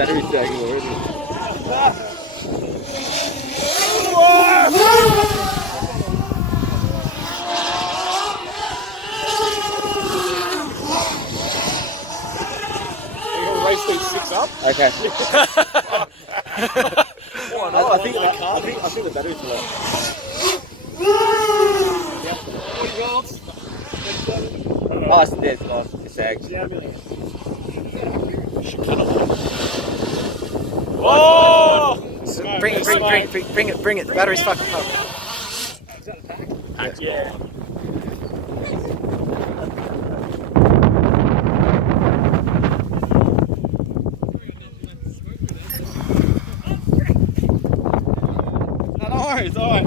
battery's sagging already. You're gonna race these 6 up? Okay. Why I think the battery's low. Oh, it's dead. It's sagged. Oh! Bring it. The battery's fucking up. Yeah. No worries, alright.